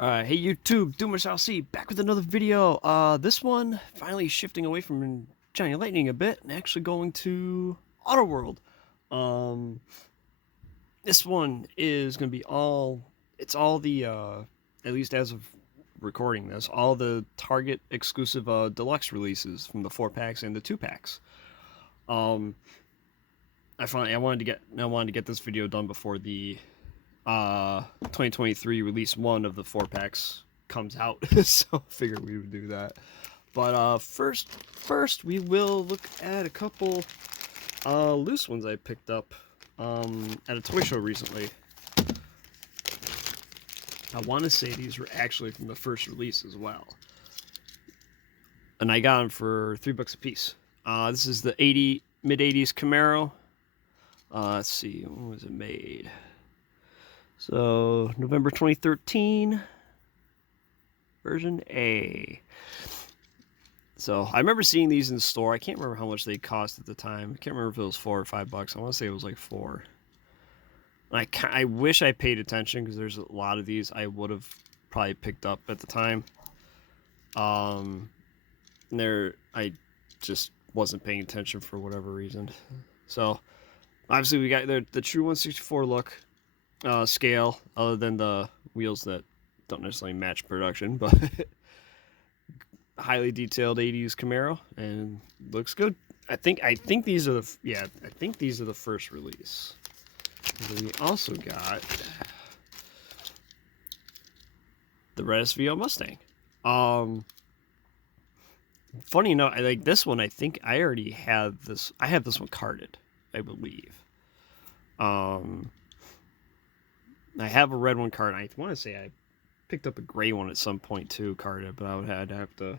Hey YouTube, DoomersLC, back with another video. This one finally shifting away from Johnny Lightning a bit and actually going to Auto World. Um, this one is gonna be it's all the at least as of recording this, all the Target exclusive deluxe releases from the 4 packs and the 2 packs. Um, I wanted to get this video done before the 2023 release 1 of the 4 packs comes out. So I figured we would do that. But first we will look at a couple loose ones I picked up at a toy show recently. I want to say these were actually from the first release as well, and I got them for $3 a piece. This is the mid-80s Camaro. Let's see, when was it made? So, November 2013, version A. So, I remember seeing these in the store. I can't remember how much they cost at the time. I can't remember if it was $4 or $5. I want to say it was like $4. I wish I paid attention because there's a lot of these I would have probably picked up at the time. I just wasn't paying attention for whatever reason. So, obviously we got the true 164 look. Scale, other than the wheels that don't necessarily match production, but highly detailed 80s Camaro, and looks good. I think these are the first release. And then we also got the Red SVO Mustang. Funny enough, I like this one. I think I already have this. I have this one carded, I believe. I have a red one card. I want to say I picked up a gray one at some point too, carded, but I'd have to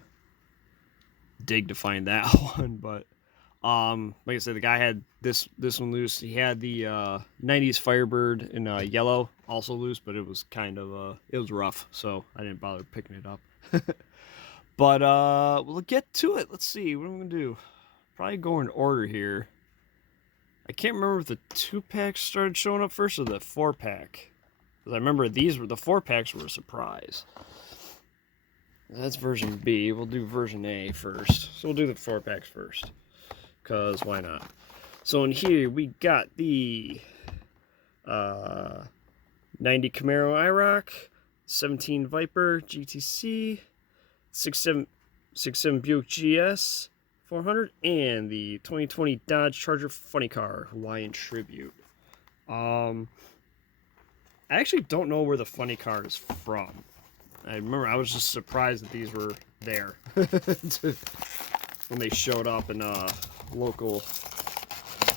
dig to find that one. But like I said, the guy had this one loose. He had the 90s Firebird in yellow also loose, but it was kind of it was rough, so I didn't bother picking it up. But we'll get to it. Let's see what I'm gonna do. Probably go in order here. I can't remember if the 2-pack started showing up first or the 4-pack. Because I remember the 4-packs were a surprise. That's version B. We'll do version A first. So we'll do the 4-packs first. Because why not? So in here we got the 90 Camaro IROC, 17 Viper GTC, 67 Buick GS 400, and the 2020 Dodge Charger Funny Car Hawaiian Tribute. I actually don't know where the funny car is from. I remember I was just surprised that these were there when they showed up in local.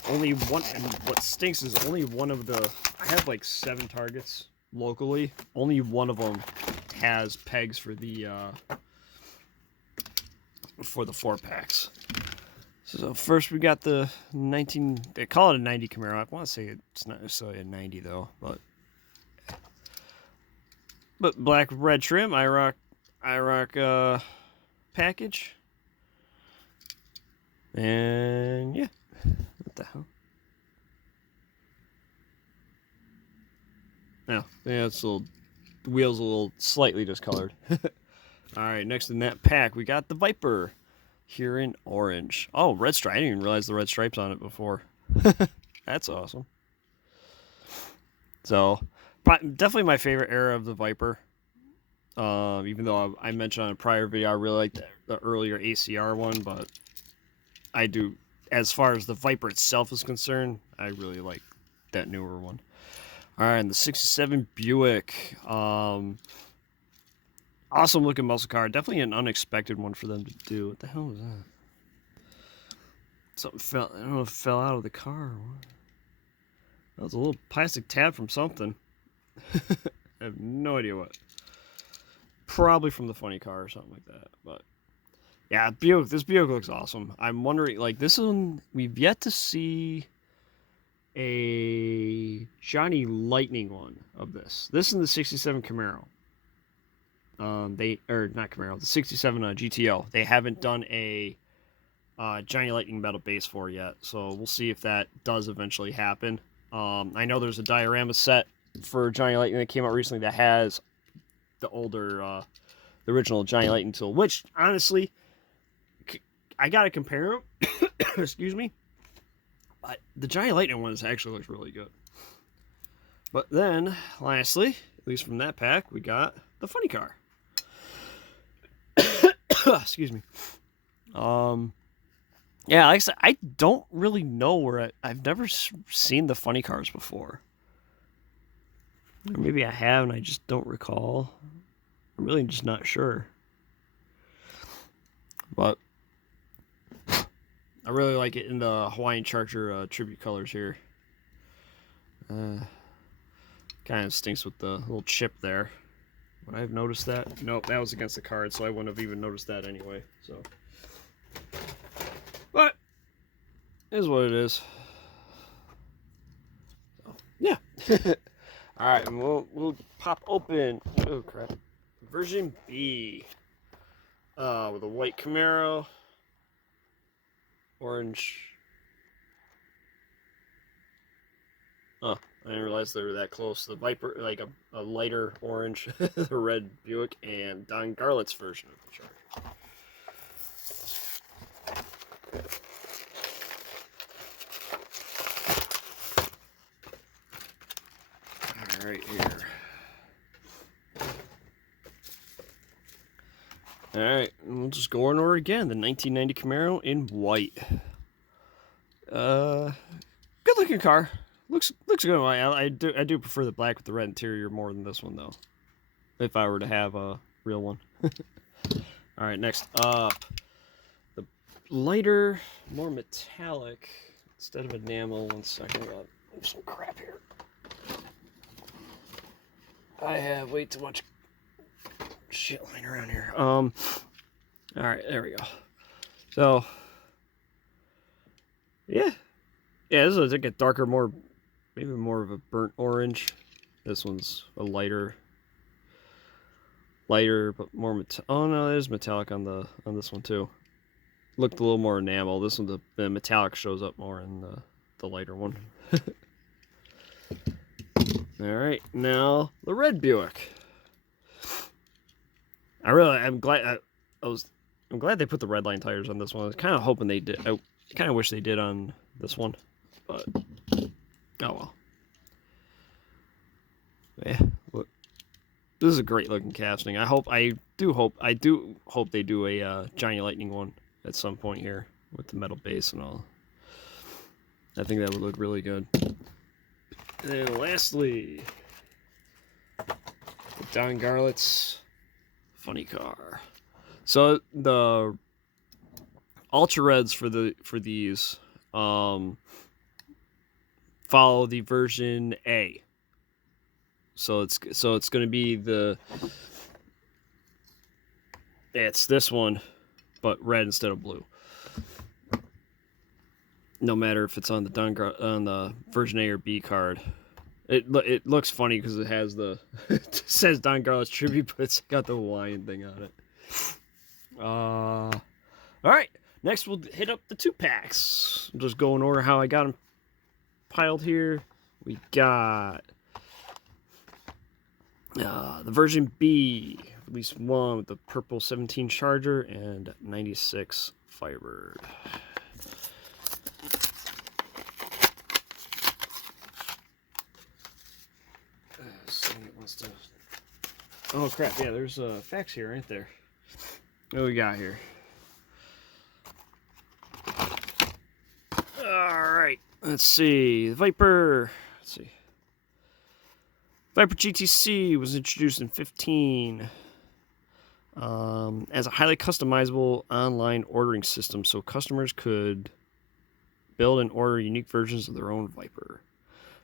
Only one, and what stinks is only one of the. I have like 7 Targets locally. Only one of them has pegs for the 4-packs. So first we got the 19. They call it a 90 Camaro. I want to say it's not necessarily a 90 though, but black red trim, IROC package, and yeah, what the hell? No, yeah, it's a little, the wheels a little slightly discolored. All right, next in that pack we got the Viper here in orange. Oh, red stripe! I didn't even realize the red stripes on it before. That's awesome. So, definitely my favorite era of the Viper. Even though I mentioned on a prior video, I really liked the earlier ACR one, but I do, as far as the Viper itself is concerned, I really like that newer one. All right, and the 67 Buick. Awesome looking muscle car. Definitely an unexpected one for them to do. What the hell was that? Something fell. I don't know if it fell out of the car or what. That was a little plastic tab from something. I have no idea what. Probably from the funny car or something like that. But yeah, Buick. This Buick looks awesome. I'm wondering, like, this one, we've yet to see a Johnny Lightning one of this. This is the 67 Camaro. Not Camaro, the 67 GTO. They haven't done a Johnny Lightning metal base for yet, so we'll see if that does eventually happen. I know there's a diorama set for Johnny Lightning that came out recently that has the older, the original Giant Lightning tool. Which honestly, I gotta compare them. Excuse me. But the Giant Lightning one actually looks really good. But then, lastly, at least from that pack, we got the funny car. Excuse me. Yeah, like I said, I don't really know where I've never seen the funny cars before. Or maybe I have and I just don't recall. I'm really just not sure. But I really like it in the Hawaiian Charger tribute colors here. Kind of stinks with the little chip there. Would I have noticed that? Nope, that was against the card, so I wouldn't have even noticed that anyway. So, but it is what it is. So, yeah. All right, and we'll pop open. Oh crap! Version B with a white Camaro, orange. Oh, I didn't realize they were that close. The Viper, like a lighter orange, the red Buick, and Don Garlett's version of the Charger. All right, here. All right, we'll just go in order again. The 1990 Camaro in white. Good looking car. Looks good. I do prefer the black with the red interior more than this one though. If I were to have a real one. All right, next up, the lighter, more metallic instead of enamel. 1 second, I'll move some crap here. I have way too much shit lying around here. All right, there we go. So, yeah, this is like a darker, maybe more of a burnt orange. This one's a lighter, but more oh no, there's metallic on this one too. Looked a little more enamel. This one, the metallic shows up more in the lighter one. All right, now the red Buick. I'm glad they put the red line tires on this one. I was kind of hoping they did. I kind of wish they did on this one, but oh well. Yeah, look, this is a great looking casting. I do hope they do a Giant Lightning one at some point here with the metal base and all. I think that would look really good. And then lastly, Don Garlett's funny car. So the Ultra Reds for these follow the version A. So it's going to be it's this one, but red instead of blue. No matter if it's on the version A or B card. It looks funny because it has it says Don Garlett's tribute, but it's got the Hawaiian thing on it. All right, next we'll hit up the 2-packs. I'll just go in order how I got them piled here. We got the version B, at least one with the purple 17 Charger and 96 Firebird. Oh crap! Yeah, there's facts here, right there. What do we got here? All right, let's see. The Viper. Let's see. Viper GTC was introduced in 15 as a highly customizable online ordering system, so customers could build and order unique versions of their own Viper.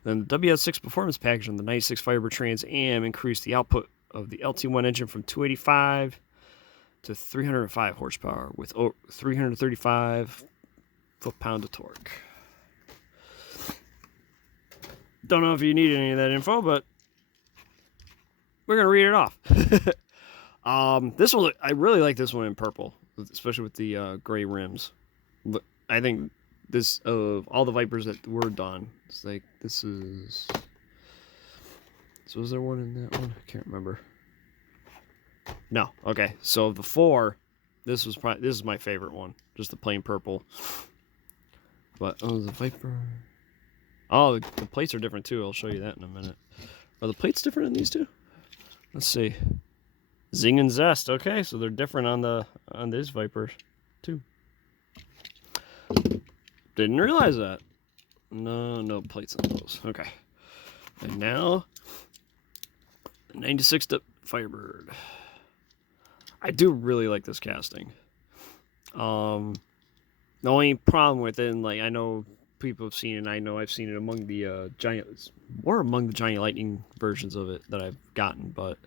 Then the WS6 performance package on the 96 Firebird Trans Am increased the output of the LT1 engine from 285 to 305 horsepower with 335 foot-pound of torque. Don't know if you need any of that info, but we're going to read it off. This one, I really like this one in purple, especially with the gray rims. I think this, of all the Vipers that were done, it's like, this is... So was there one in that one? I can't remember. No. Okay. So the 4, this is my favorite one. Just the plain purple. But the Viper. Oh, the plates are different too. I'll show you that in a minute. Are the plates different in these two? Let's see. Zing and Zest. Okay, so they're different on this Viper too. Didn't realize that. No plates on those. Okay. And now 96 to Firebird. I do really like this casting. The only problem with it, and like I know people have seen it, and I know I've seen it among the among the Johnny Lightning versions of it that I've gotten, but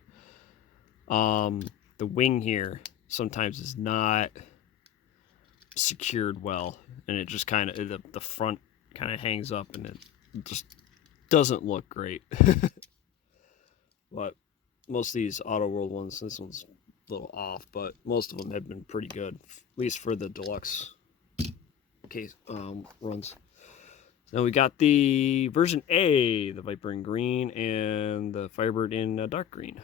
the wing here sometimes is not secured well, and it just kind of the front kind of hangs up, and it just doesn't look great. But most of these Auto World ones, this one's a little off, but most of them have been pretty good, at least for the deluxe case runs. So we got the version A, the Viper in green, and the Firebird in dark green.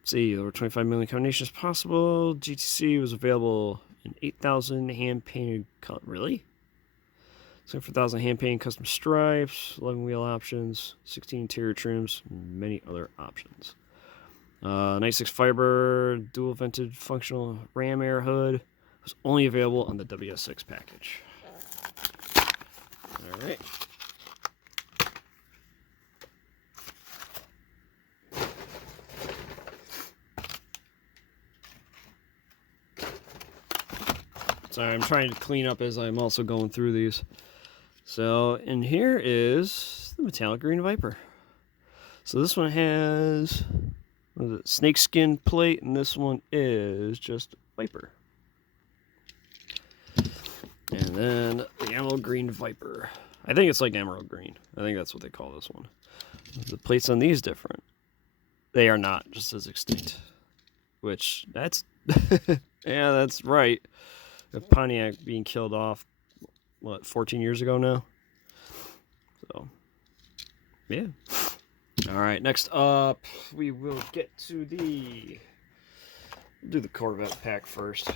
Let's see, there were 25 million combinations possible. GTC was available in 8,000 hand-painted color. Really? 7,000 hand-painted custom stripes, 11 wheel options, 16 interior trims, and many other options. 96 Firebird, dual vented functional ram air hood was only available on the WS6 package. All right. Sorry, I'm trying to clean up as I'm also going through these. So, and here is the metallic green Viper. So this one has snakeskin plate, and this one is just Viper. And then the emerald green Viper. I think it's like emerald green. I think that's what they call this one. The plates on these different. They are not just as extinct. Which, that's... yeah, that's right. The Pontiac being killed off, what, 14 years ago now? So, yeah. Alright, next up, we will get to we'll do the Corvette pack first.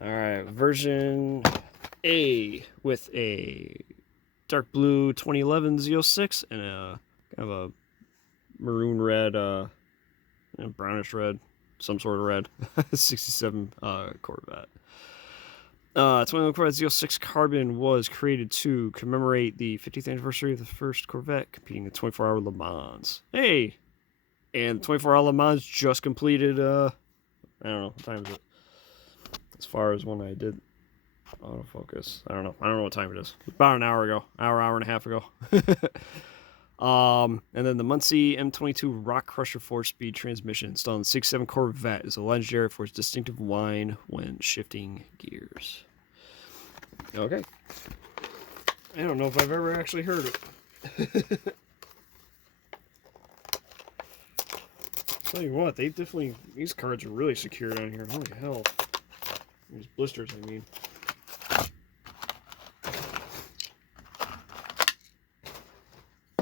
Alright, version A with a dark blue 2011 Z06 and a kind of a maroon red, brownish red, some sort of red, 67 Corvette. 21 Corvette Z06 Carbon was created to commemorate the 50th anniversary of the first Corvette competing in 24-hour Le Mans. Hey! And 24-hour Le Mans just completed, I don't know, what time is it? As far as when I did autofocus. I don't know what time it is. About an hour ago. Hour and a half ago. And then the Muncie M22 Rock Crusher 4-speed transmission installed in the 67 Corvette is legendary for its distinctive whine when shifting gears. Okay. I don't know if I've ever actually heard it. Tell you what, these cards are really secured on here. Holy hell. These blisters, I mean.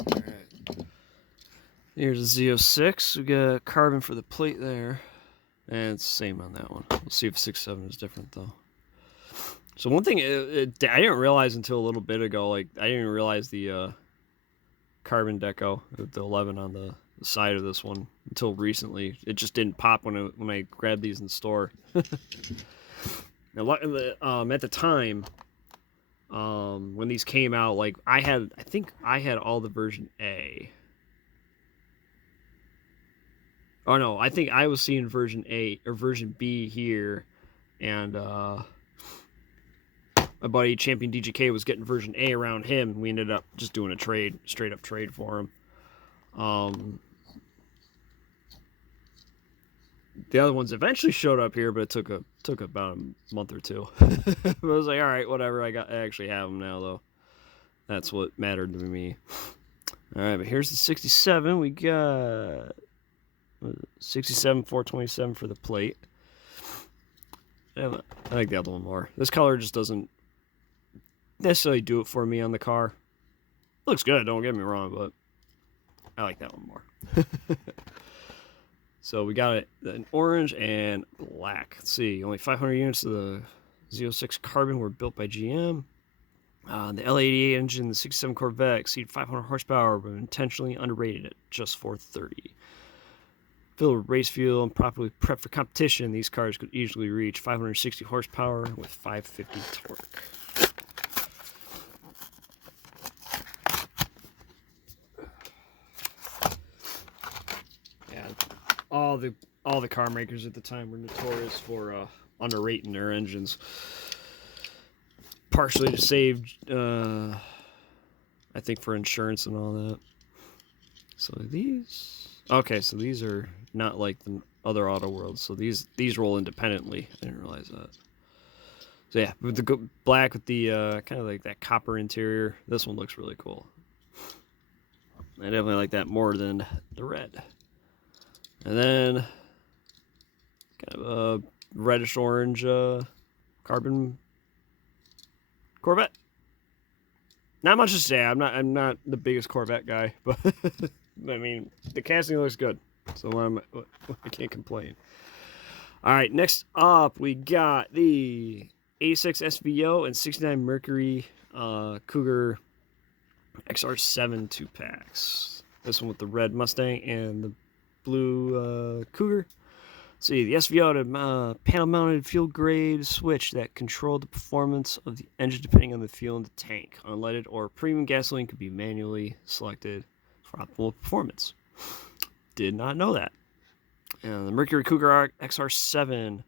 Alright. Here's a Z06. We got carbon for the plate there. And it's the same on that one. We'll see if 6.7 is different, though. So one thing I didn't realize until a little bit ago, like, I didn't realize the carbon deco, the 11 on the side of this one, until recently. It just didn't pop when I grabbed these in the store. Now, at the time, when these came out, like, I think I had all the version A. Oh no, I think I was seeing version A or version B here, and my buddy Champion DGK was getting version A around him. We ended up just doing a straight up trade for him. The other ones eventually showed up here, but it took about a month or two. But I was like, all right, whatever. I actually have them now, though. That's what mattered to me. All right, but here's the 67. We got 67 427 for the plate. I like the other one more. This color just doesn't necessarily do it for me on the car. Looks good, don't get me wrong, but I like that one more. So we got it in orange and black. Let's see, only 500 units of the Z06 Carbon were built by GM. The L88 engine, the 67 Corvette, exceeded 500 horsepower, but intentionally underrated at just 430. Filled with race fuel and properly prepped for competition, these cars could easily reach 560 horsepower with 550 torque. Yeah, all the car makers at the time were notorious for underrating their engines, partially to save, I think, for insurance and all that. So these, okay, so these are not like the other Auto Worlds. So these roll independently. I didn't realize that. So yeah, with the black with the kind of like that copper interior, this one looks really cool. I definitely like that more than the red. And then kind of a reddish orange carbon Corvette. Not much to say. I'm not the biggest Corvette guy, but I mean the casting looks good, so I can't complain. All right, next up we got the 86 SVO and 69 Mercury Cougar XR7 2-packs. This one with the red Mustang and the blue Cougar. Let's see, the SVO had a panel-mounted fuel grade switch that controlled the performance of the engine depending on the fuel in the tank. Unleaded or premium gasoline could be manually selected for optimal performance. Did not know that. And the Mercury Cougar XR7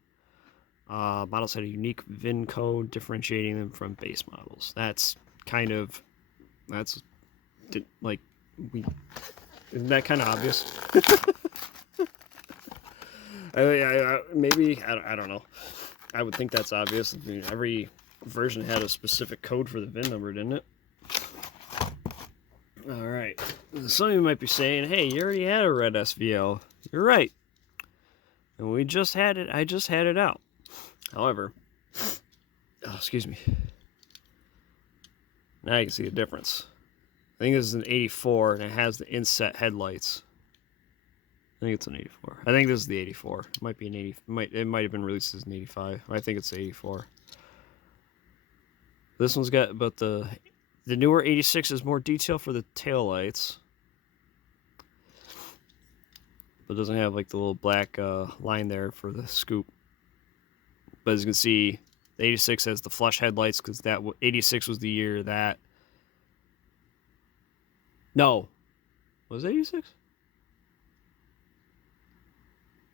models had a unique VIN code differentiating them from base models. Isn't that kind of obvious? Maybe, I don't know. I would think that's obvious. I mean, every version had a specific code for the VIN number, didn't it? Alright. Some of you might be saying, hey, you already had a red SVO. You're right. And I just had it out. However, excuse me. Now you can see the difference. I think this is an 84, and it has the inset headlights. I think it's an 84. I think this is the 84. It might be an 80. It might have been released as an 85. I think it's 84. This one's got, but the newer 86 is more detail for the taillights, but doesn't have like the little black line there for the scoop. But as you can see, the 86 has the flush headlights because that 86 was the year that. No, was it 86?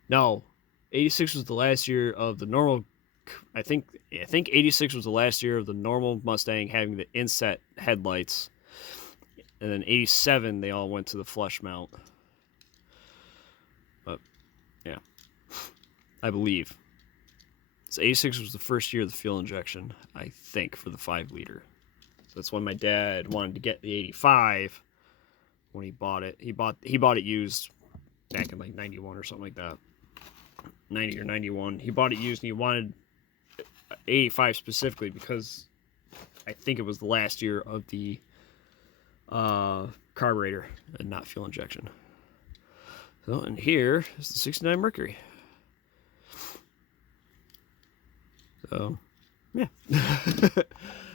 No, 86 was the last year of the normal. I think 86 was the last year of the normal Mustang having the inset headlights, and then 87 they all went to the flush mount. But yeah, I believe. So 86 was the first year of the fuel injection, I think, for the 5-liter. So that's when my dad wanted to get the 85 when he bought it. He bought it used back in like 91 or something like that. 90 or 91. He bought it used and he wanted 85 specifically because I think it was the last year of the carburetor and not fuel injection. So, and here is the 69 Mercury. So, yeah.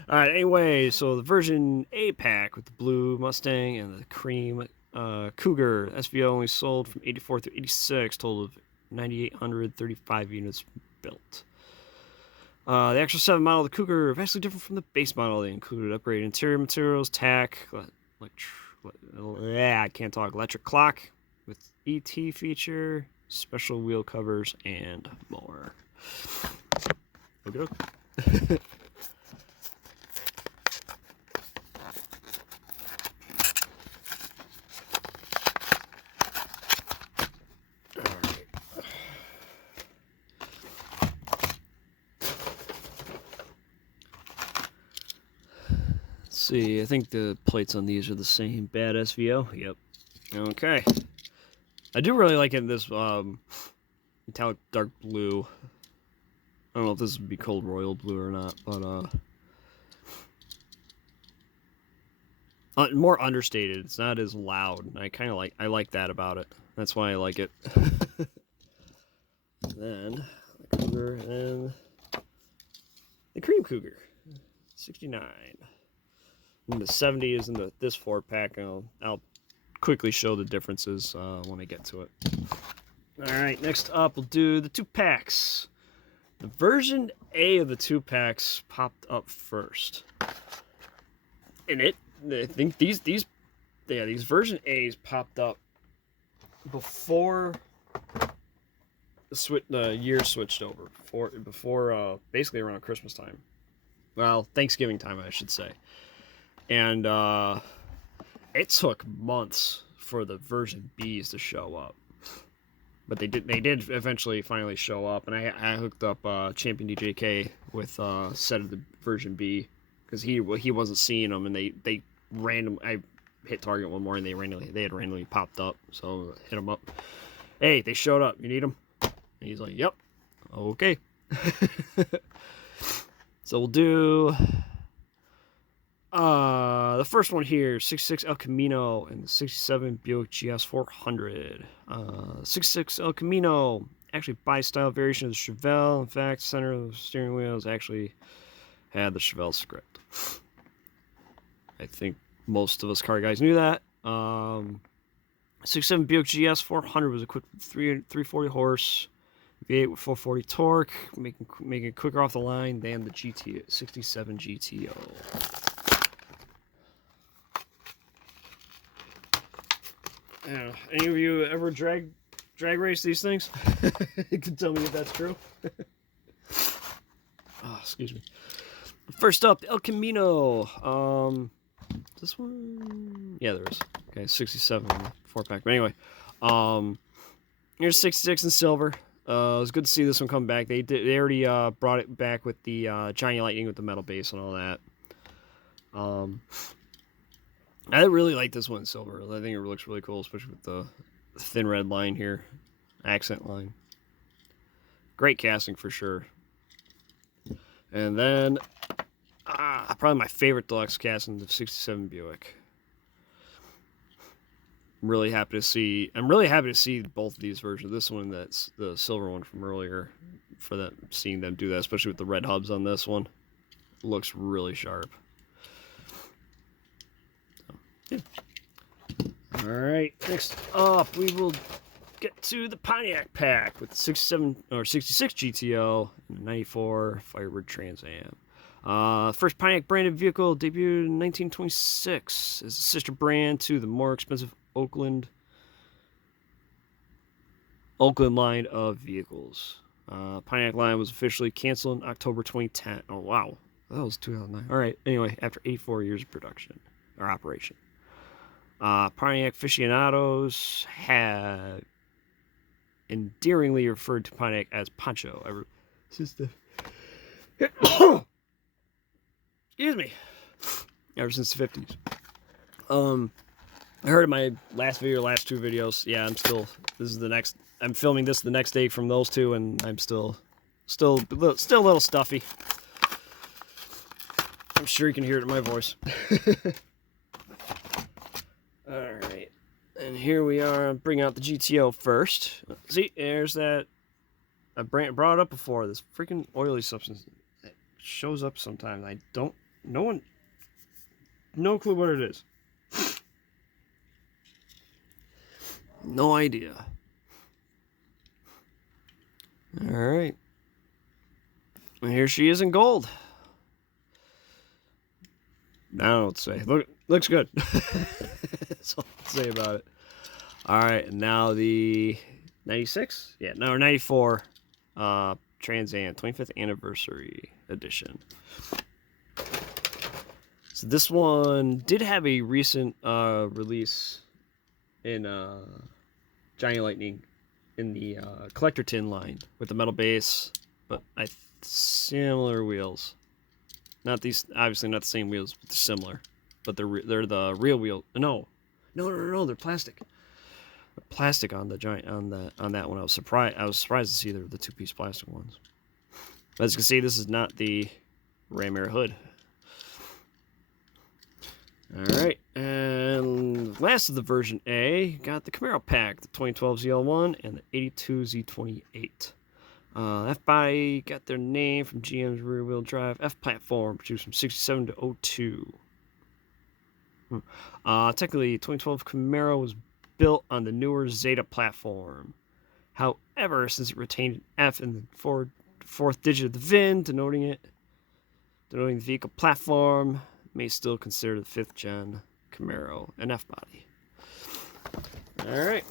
Alright, anyway, so the version A pack with the blue Mustang and the cream Cougar SVO only sold from 84 through 86, total of 9,835 units built. The XR7 model of the Cougar vastly different from the base model. They included upgraded interior materials, tack, electric clock with ET feature, special wheel covers, and more. Okay. See, I think the plates on these are the same. Bad SVO. Yep. Okay. I do really like it in this metallic dark blue. I don't know if this would be called royal blue or not, but more understated. It's not as loud. I like that about it. That's why I like it. Then the Cougar and the Cream Cougar, 69. And the 70 is in this 4-pack. I'll quickly show the differences when I get to it. All right, next up we'll do the 2-packs. The version A of the 2-packs popped up first, and I think these version A's popped up before the year switched over, before basically around Christmas time. Well, Thanksgiving time, I should say. And it took months for the version B's to show up, but they did eventually finally show up. And I hooked up Champion DJK with a set of the version B because he wasn't seeing them, and they random. I hit Target one morning, they had randomly popped up, so hit them up. Hey, they showed up. You need them? And he's like, yep. Okay. So we'll do the first one here, 66 El Camino and the 67 Buick GS 400. 66 El Camino, actually bi-style variation of the Chevelle. In fact, center of the steering wheels actually had the Chevelle script. I think most of us car guys knew that. 67 Buick GS 400 was equipped with 340 horse, V8 with 440 torque, making it quicker off the line than the 67 GTO. Any of you ever drag race these things? You can tell me if that's true. Oh, excuse me. First up, El Camino. This one, yeah, there is. Okay, 67 4-pack. But anyway, here's 66 in silver. It was good to see this one come back. They already brought it back with the Johnny Lightning with the metal base and all that. I really like this one in silver. I think it looks really cool, especially with the thin red line here, accent line. Great casting for sure. And then probably my favorite deluxe casting, the 67 Buick. I'm really happy to see both of these versions. This one, that's the silver one from earlier, seeing them do that, especially with the red hubs on this one. Looks really sharp. Yeah. All right, next up we will get to the Pontiac pack with the 67 or 66 GTO and 94 Firebird Trans Am. First Pontiac branded vehicle debuted in 1926 as a sister brand to the more expensive Oakland line of vehicles. Pontiac line was officially canceled in October 2010. Oh wow, that was 2009. All right. Anyway, after 84 years of production or operation. Pontiac aficionados have endearingly referred to Pontiac as Poncho ever since the excuse me, ever since the 50s. I heard in my last two videos. Yeah, I'm filming this the next day from those two, and I'm still a little stuffy. I'm sure you can hear it in my voice. Alright, and here we are. Bring out the GTO first. See, there's that. I brought it up before. This freaking oily substance that shows up sometimes. No clue what it is. No idea. Alright. And here she is in gold. I don't know what to say. Looks good. That's all I'll say about it. Alright, and now the 96? Yeah, no, 94 Trans Am 25th Anniversary Edition. So this one did have a recent release in Johnny Lightning in the collector tin line with the metal base, but similar wheels. Not these, obviously not the same wheels, but they're similar. But they're the real wheel. No, they're plastic. Plastic on the giant on that one. I was surprised to see the 2-piece plastic ones. As you can see, this is not the Ram Air hood. All right, And last of the version A, got the Camaro pack, the 2012 ZL1 and the 82 Z28. F-body got their name from GM's rear-wheel drive F-platform, produced from 67 to 02. Technically, 2012 Camaro was built on the newer Zeta platform. However, since it retained an F in the fourth digit of the VIN, denoting the vehicle platform, may still consider the 5th gen Camaro an F-body. Alright.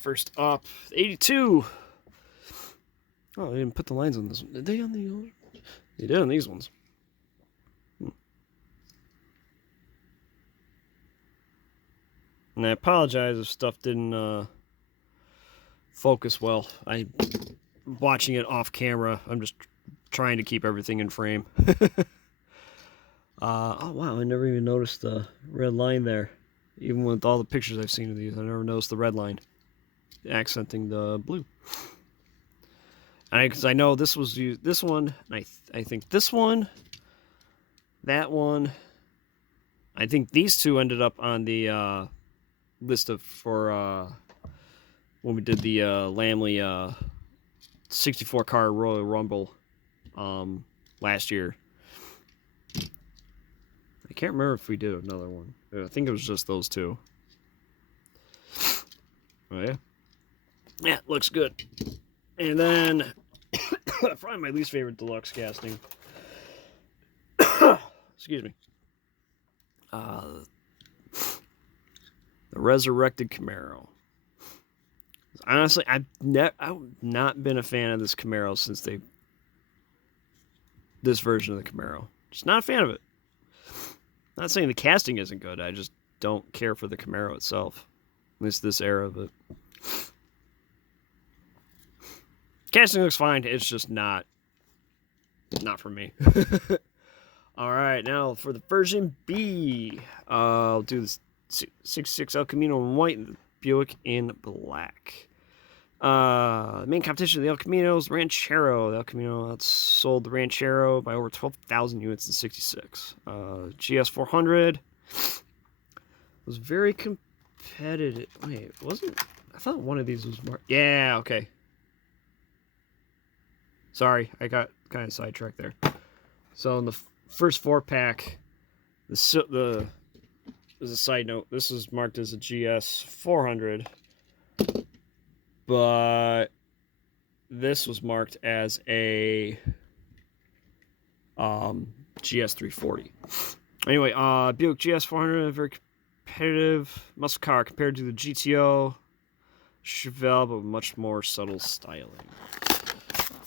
First up, 82. Oh, they didn't put the lines on this one. Did they on the others? They did on these ones. And I apologize if stuff didn't focus well. I'm watching it off camera. I'm just trying to keep everything in frame. Oh, wow. I never even noticed the red line there. Even with all the pictures I've seen of these, I never noticed the red line accenting the blue. Because I know this was used, this one, I think this one, that one, I think these two ended up on the list of for when we did the Lamley 64 car Royal Rumble last year. I can't remember if we did another one. I think it was just those two. Oh yeah. Yeah, looks good. And then, probably my least favorite deluxe casting. Excuse me. The Resurrected Camaro. Honestly, I've not been a fan of this Camaro since this version of the Camaro. Just not a fan of it. Not saying the casting isn't good. I just don't care for the Camaro itself. At least this era of it. Casting looks fine. It's just not for me. All right, now for the version B, I'll do the 66 El Camino in white and the Buick in black. The main competition of the El Camino is Ranchero. The El Camino outsold the Ranchero by over 12,000 units in 66. GS 400 was very competitive. Wait, wasn't? I thought one of these was more. Yeah, okay. Sorry, I got kind of sidetracked there. So in the first 4-pack, as a side note, this is marked as a GS 400, but this was marked as a GS 340. Anyway, Buick GS 400, very competitive muscle car compared to the GTO Chevelle, but with much more subtle styling.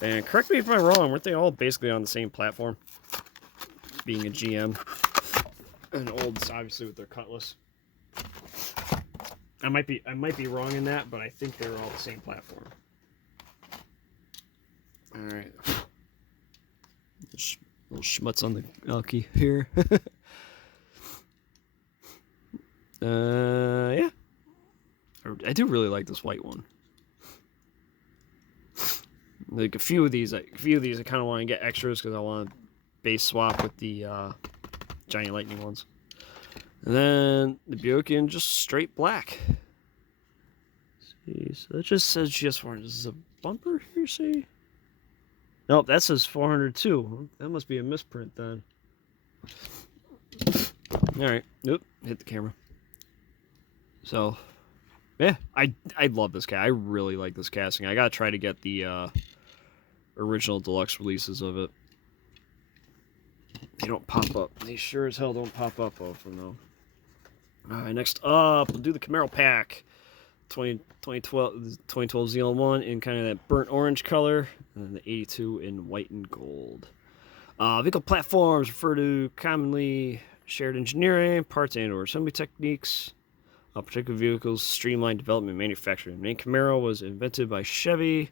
And correct me if I'm wrong, weren't they all basically on the same platform? Being a GM. And Olds, obviously, with their Cutlass. I might be wrong in that, but I think they were all the same platform. Alright. Little schmutz on the Elky here. Yeah. I do really like this white one. Like a few of these I kind of want to get extras because I want to base swap with the Giant Lightning ones. And then the Buick in just straight black. See, so that just says GS400. Is this a bumper here? See? Nope, that says 400 too. That must be a misprint then. All right. Nope. Hit the camera. So, yeah, I love this cat. I really like this casting. I gotta try to get the original deluxe releases of it. They don't pop up. They sure as hell don't pop up often though. All right, next up, we'll do the Camaro pack. 2012 ZL1 in kind of that burnt orange color, and then the 82 in white and gold. Vehicle platforms refer to commonly shared engineering, parts and/or assembly techniques. Particular vehicles streamlined development and manufacturing. The main Camaro was invented by Chevy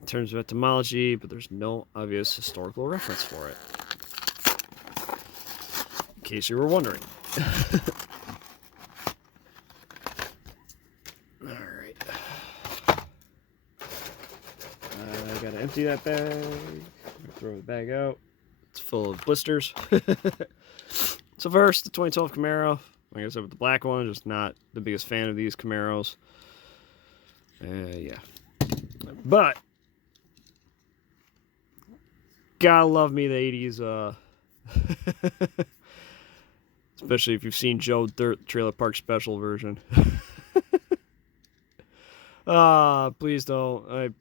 in terms of etymology, but there's no obvious historical reference for it. In case you were wondering. Alright. I gotta empty that bag. Throw the bag out. It's full of blisters. So first, the 2012 Camaro. Like I said, with the black one, just not the biggest fan of these Camaros. Yeah. But gotta love me the 80s. Especially if you've seen Joe Dirt Trailer Park Special version. Please don't.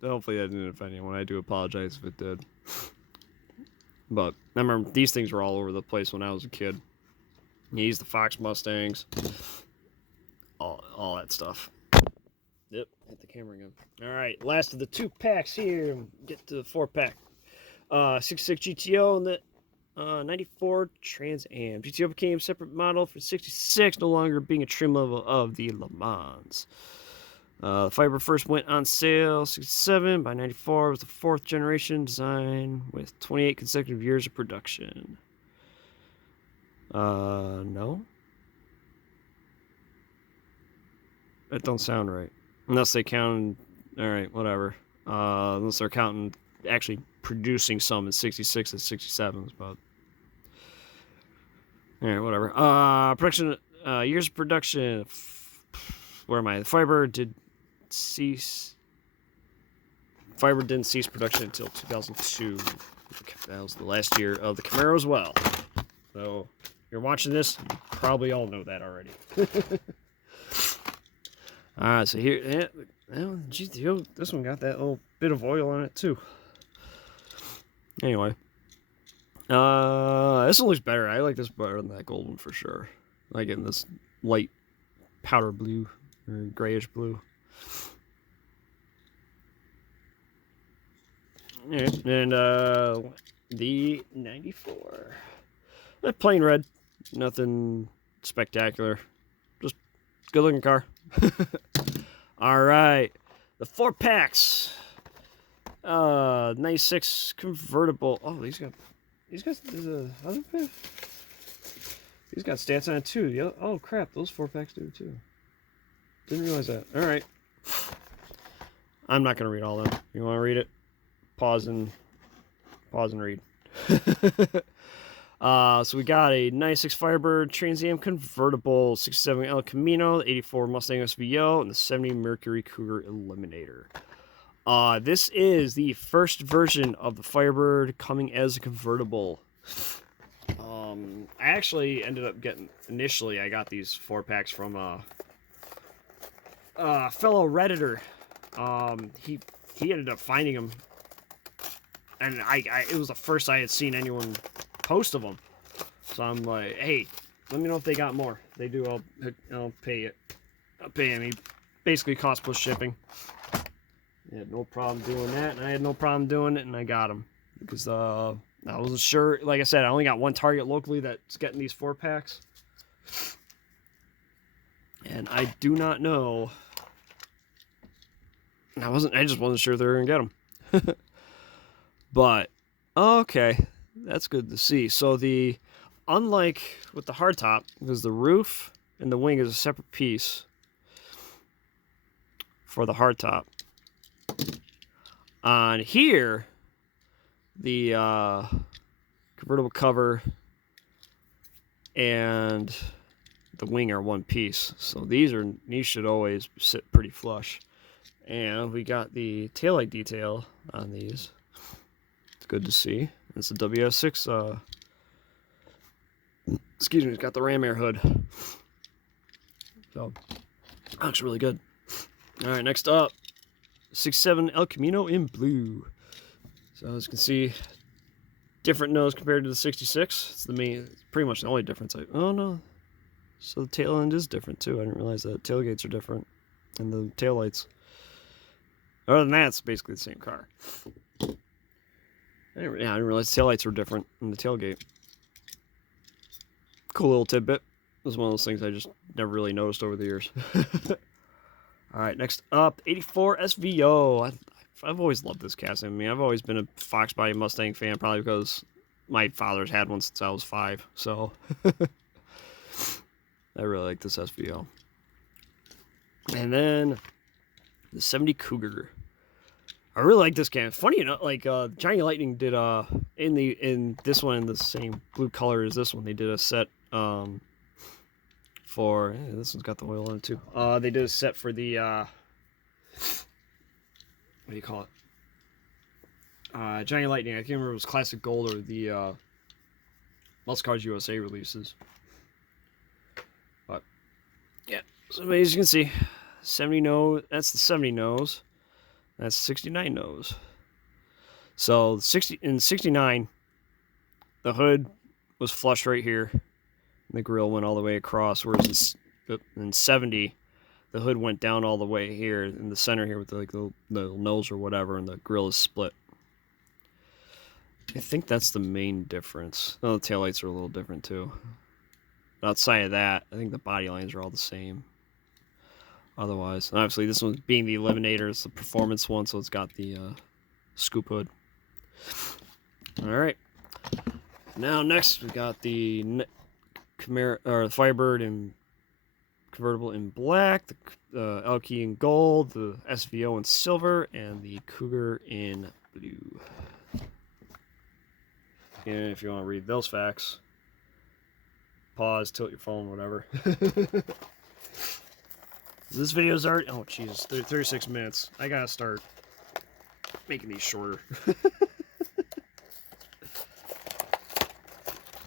Hopefully that didn't offend anyone. I do apologize if it did. But I remember these things were all over the place when I was a kid. These, the Fox Mustangs, all that stuff. Yep, hit the camera again. All right, last of the 2-packs here. Get to the 4-pack. 66 GTO and the 94 Trans Am. GTO became a separate model for 66, no longer being a trim level of the Le Mans. The fiber first went on sale 67. By 94 was the 4th generation design with 28 consecutive years of production. No. That don't sound right. Unless they count. Alright, whatever. Unless they're counting actually producing some in 66 and 67s, but. Alright, whatever. Production, years of production. Where am I? The fiber didn't cease production until 2002. That was the last year of the Camaro as well. So, if you're watching this, you probably all know that already. Alright, so here, yeah, well, GTO, this one got that little bit of oil on it too. Anyway. This one looks better. I like this better than that gold one for sure. Like in this light powder blue, or grayish blue. And the 94. Plain red. Nothing spectacular. Just good looking car. Alright. The 4-packs. 96 convertible. Oh, these got stats on it too. Oh crap, those 4-packs do too. Didn't realize that. Alright. I'm not gonna read all them. You wanna read it? Pause and read. So we got a 96 Firebird Trans Am convertible, 67 El Camino, 84 Mustang SVO, and the 70 Mercury Cougar Eliminator. This is the first version of the Firebird coming as a convertible. I actually ended up getting, initially I got these 4-packs from a fellow Redditor. He ended up finding them, and it was the first I had seen anyone post of them. So I'm like, hey, let me know if they got more. They do, I'll pay it. I'll pay him. He basically cost plus shipping. I had no problem doing that, and I had no problem doing it, and I got them. Because I wasn't sure. Like I said, I only got one Target locally that's getting these 4-packs. And I do not know. I just wasn't sure they were going to get them. But, okay. That's good to see. So unlike with the hardtop, because the roof and the wing is a separate piece for the hardtop. On here, the convertible cover and the wing are one piece. So these should always sit pretty flush. And we got the taillight detail on these. It's good to see. It's a WS6. Excuse me, it's got the ram air hood. So, looks really good. Alright, next up, 67 El Camino in blue. So as you can see, different nose compared to the 66. It's pretty much the only difference. Oh no, so the tail end is different too. I didn't realize that tailgates are different, and the taillights. Other than that, it's basically the same car. I didn't realize taillights were different in the tailgate. Cool little tidbit. This is one of those things I just never really noticed over the years. Alright, next up, 84 SVO. I've always loved this casting. I mean, I've always been a Fox Body Mustang fan, probably because my father's had one since I was 5. So, I really like this SVO. And then, the 70 Cougar. I really like this can. Funny enough, like Giant Lightning did in this one in the same blue color as this one. They did a set for this one's got the oil on it too. They did a set for the what do you call it? Giant Lightning. I can't remember if it was Classic Gold or the Muscle Cars USA releases. But yeah, so as you can see, 70 nose. That's the 70 nose. That's 69 nose. So 69, the hood was flush right here, and the grill went all the way across. Whereas in 70, the hood went down all the way here in the center here with the nose or whatever, and the grill is split. I think that's the main difference. Oh, the taillights are a little different too. Outside of that, I think the body lines are all the same. Otherwise, and obviously this one being the Eliminator, it's the performance one, so it's got the scoop hood. All right. Now next we got the Camaro or the Firebird in convertible in black, the Elky in gold, the SVO in silver, and the Cougar in blue. And if you want to read those facts, pause, tilt your phone, whatever. This video's already, oh Jesus, 36 minutes. I gotta start making these shorter.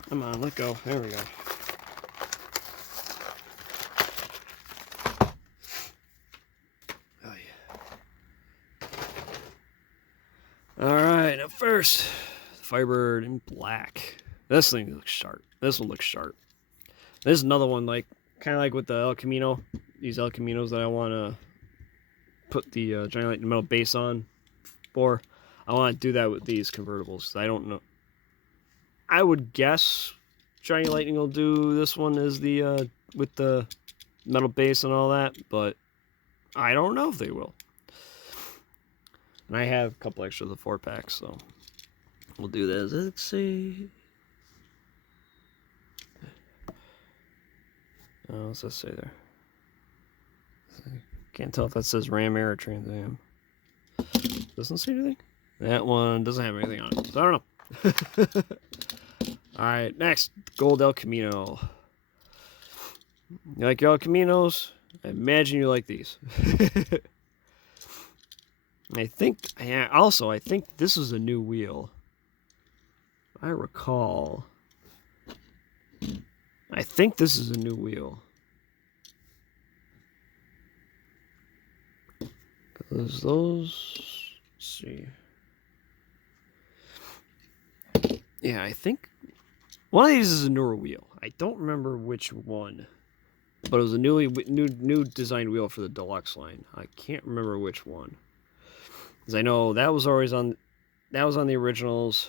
Come on, let go. There we go. Oh yeah. Alright, up first, Firebird in black. This thing looks sharp. This one looks sharp. This is another one, like, kind of like with the El Camino. These El Caminos that I want to put the Giant Lightning metal base on for. I want to do that with these convertibles. I don't know. I would guess Giant Lightning will do this one as the with the metal base and all that, but I don't know if they will. And I have a couple extra of the 4-packs, so we'll do this. Let's see. Oh, what's that say there? Can't tell if that says Ram Air or Trans Am. Doesn't say anything? That one doesn't have anything on it, so I don't know. Alright, next. Gold El Camino. You like your El Caminos? I imagine you like these. I think this is a new wheel. I recall. I think this is a new wheel. Because those, let's see. Yeah, I think one of these is a newer wheel. I don't remember which one, but it was a new designed wheel for the Deluxe line. I can't remember which one, because I know that was always on. That was on the originals.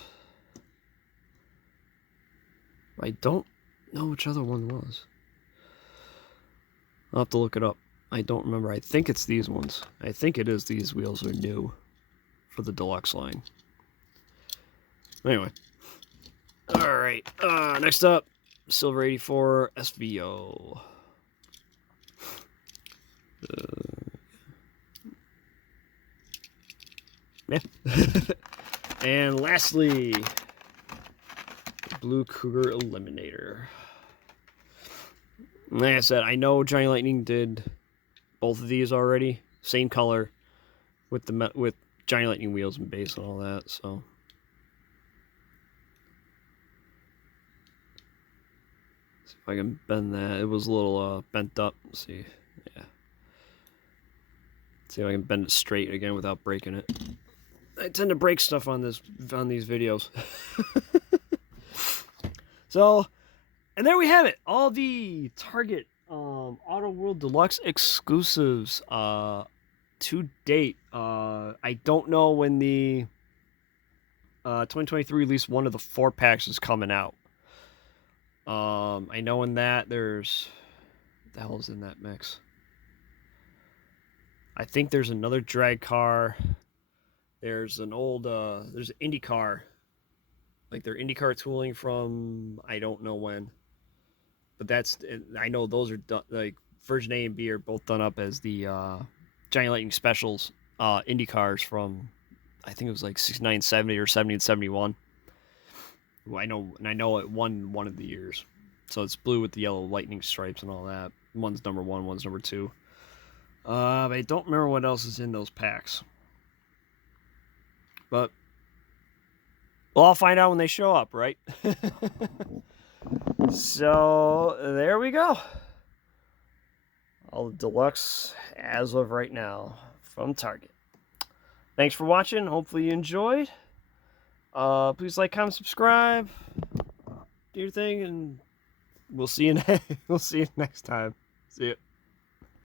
I don't know which other one was. I'll have to look it up. I don't remember. I think it's these ones. I think it is these wheels are new for the Deluxe line. Anyway. Alright. Next up, Silver 84 SVO. Yeah. And lastly, Blue Cougar Eliminator. Like I said, I know Giant Lightning did both of these already, same color, with Giant Lightning wheels and base and all that. So, see if I can bend that. It was a little bent up. Let's see, yeah. See if I can bend it straight again without breaking it. I tend to break stuff on these videos. So, and there we have it. All the Target Auto World Deluxe exclusives to date. I don't know when the 2023 release one of the 4-packs is coming out. I know in that there's... What the hell is in that mix? I think there's another drag car. There's an old... there's an Indy car. Like their IndyCar tooling from I don't know when, but that's, I know those are done, like version A and B are both done up as the Giant Lightning Specials IndyCars from I think it was like 69, 70 or 70 and 71. Well, I know it won one of the years. So it's blue with the yellow lightning stripes and all that. One's number 1, one's number 2. But I don't remember what else is in those packs. But well, I'll find out when they show up, right? So there we go. All the deluxe as of right now from Target. Thanks for watching. Hopefully you enjoyed. Please like, comment, subscribe, do your thing, and we'll see you. We'll see you next time. See ya.